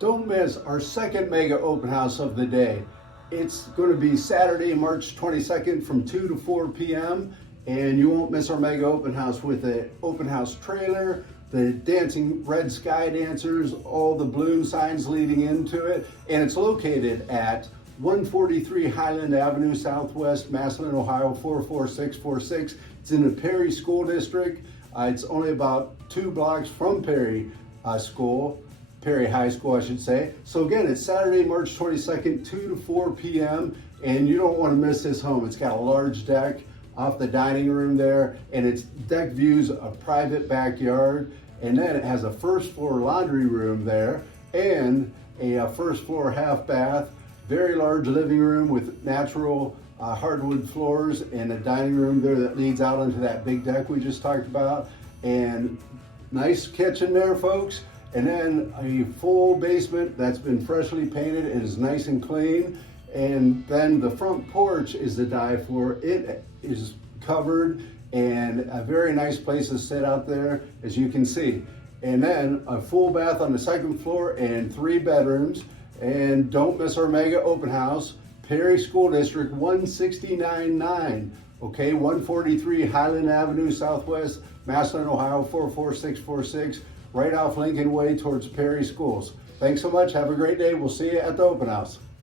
Don't miss our second mega open house of the day. It's going to be Saturday, March 22nd from 2 to 4 p.m. And you won't miss our mega open house with the open house trailer, the dancing red sky dancers, all the balloon signs leading into it. And it's located at 143 Highland Avenue Southwest, Massillon, Ohio 44646. It's in the Perry School District. It's only about 2 blocks from Perry Perry High School, I should say. So again, it's Saturday, March 22nd, 2 to 4 p.m. And you don't want to miss this home. It's got a large deck off the dining room there, and its deck views a private backyard. And then it has a first floor laundry room there and a first floor half bath, very large living room with natural hardwood floors, and a dining room there that leads out into that big deck we just talked about. And nice kitchen there, folks. And then a full basement that's been freshly painted and is nice and clean. And then the front porch is to die for. It is covered and a very nice place to sit out there, as you can see. And then a full bath on the second floor and 3 bedrooms. And don't miss our mega open house, Perry School District 1699. Okay, 143 Highland Avenue Southwest, Massillon, Ohio 44646. Right off Lincolnway towards Perry Schools. Thanks so much. Have a great day. We'll see you at the open house.